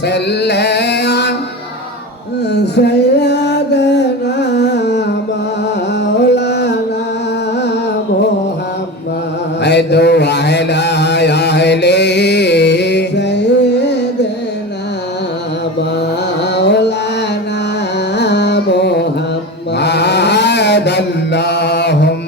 صل سيدنا مولانا محمد وعلى أهله سيدنا مولانا محمد بعد اللهم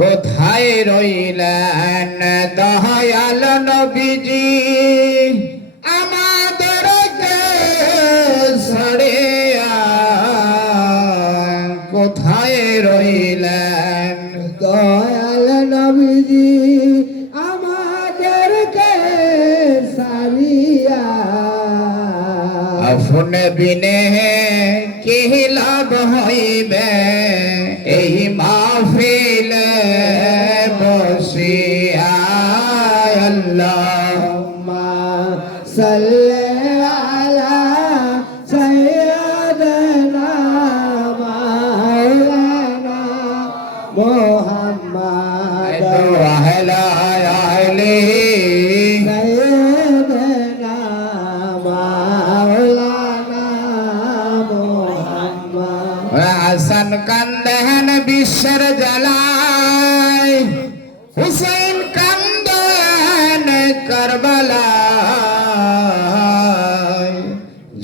কোথায় রইলেন? দয়াল নবীজি, আমাদেরকে সরিয়া কোথায় রইলেন? দয়াল নবীজি, আমাদেরকে সারিয়া আপন বিনে কি লাভ হইবে? এই মাহফিলে হাসান কান্দেন বিশ্বের জ্বালায় হুসেন কান্দেন কারবালায়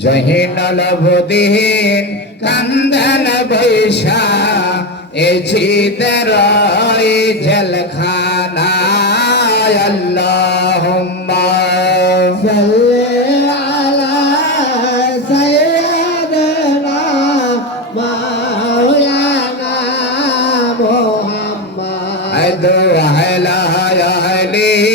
জহিনাল বদিন কান্দেন বৈশা এ জিদের জলখানায় আল্লাহুম্মা أدعو على أهله سيدنا